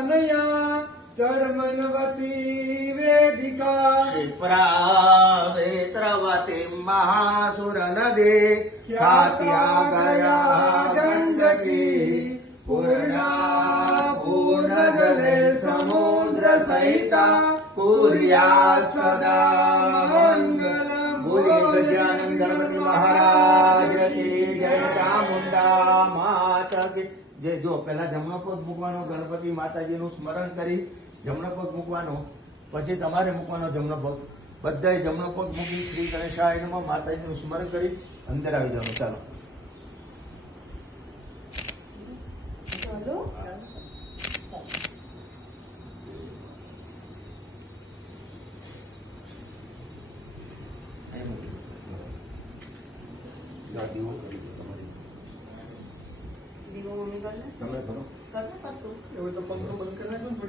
तनया चर्मन्वती वेदिका क्षिप्रा वेत्रवती महासुरनदी ख्यात्या गया गण्डकी पूर्णा पूर्णजले समुद्र सहिता कुर्यात् सदा मंगलम्। बोलिए गजानन गणपति महाराज की जय। चामुंडा माता की जय। जो पहला जमणो पग મૂકવાનો ગણપતિ માતાજીનું સ્મરણ કરી જમણો પગ મૂકવાનો, પછી તમારે મૂકવાનો જમણો પગ। બધાએ જમણો પગ મૂકી શ્રી ગણેશાય નમઃ માતાજીનું સ્મરણ કરી અંદર આવી જવાનું। ચાલો દીવો મમ્મી કરે તમે કરો કરતો એવું તો પગનું બંધ કરી નાખો ને.